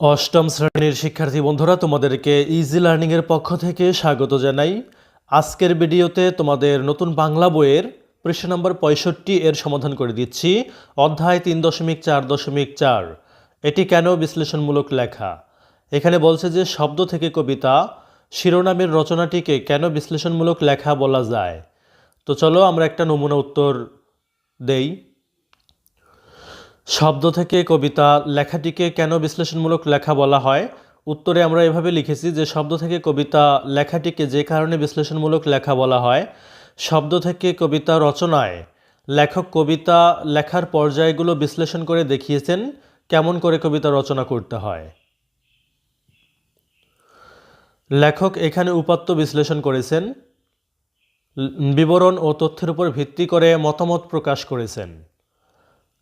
অষ্টম শ্রেণির শিক্ষার্থী বন্ধুরা, তোমাদেরকে ইজি লার্নিংয়ের পক্ষ থেকে স্বাগত জানাই। আজকের ভিডিওতে তোমাদের নতুন বাংলা বইয়ের পৃষ্ঠা নম্বর পঁয়ষট্টি এর সমাধান করে দিচ্ছি, অধ্যায় তিন দশমিক চার দশমিক চার। এটি কেন বিশ্লেষণমূলক লেখা? এখানে বলছে যে শব্দ থেকে কবিতা, শিরোনামের রচনাটিকে কেন বিশ্লেষণমূলক লেখা বলা যায়? তো চলো আমরা একটা নমুনা উত্তর দেই। শব্দ থেকে কবিতা, লেখাটিকে কেন বিশ্লেষণমূলক লেখা বলা হয়? উত্তরে আমরা এভাবে লিখেছি যে শব্দ থেকে কবিতা, লেখাটিকে যে কারণে বিশ্লেষণমূলক লেখা বলা হয়, শব্দ থেকে কবিতা রচনায়। লেখক কবিতা, লেখার পর্যায়গুলো বিশ্লেষণ করে দেখিয়েছেন, কেমন করে কবিতা রচনা করতে হয়। লেখক এখানে উপাত্ত বিশ্লেষণ করেছেন, বিবরণ ও তথ্যের উপর ভিত্তি করে মতামত প্রকাশ করেছেন।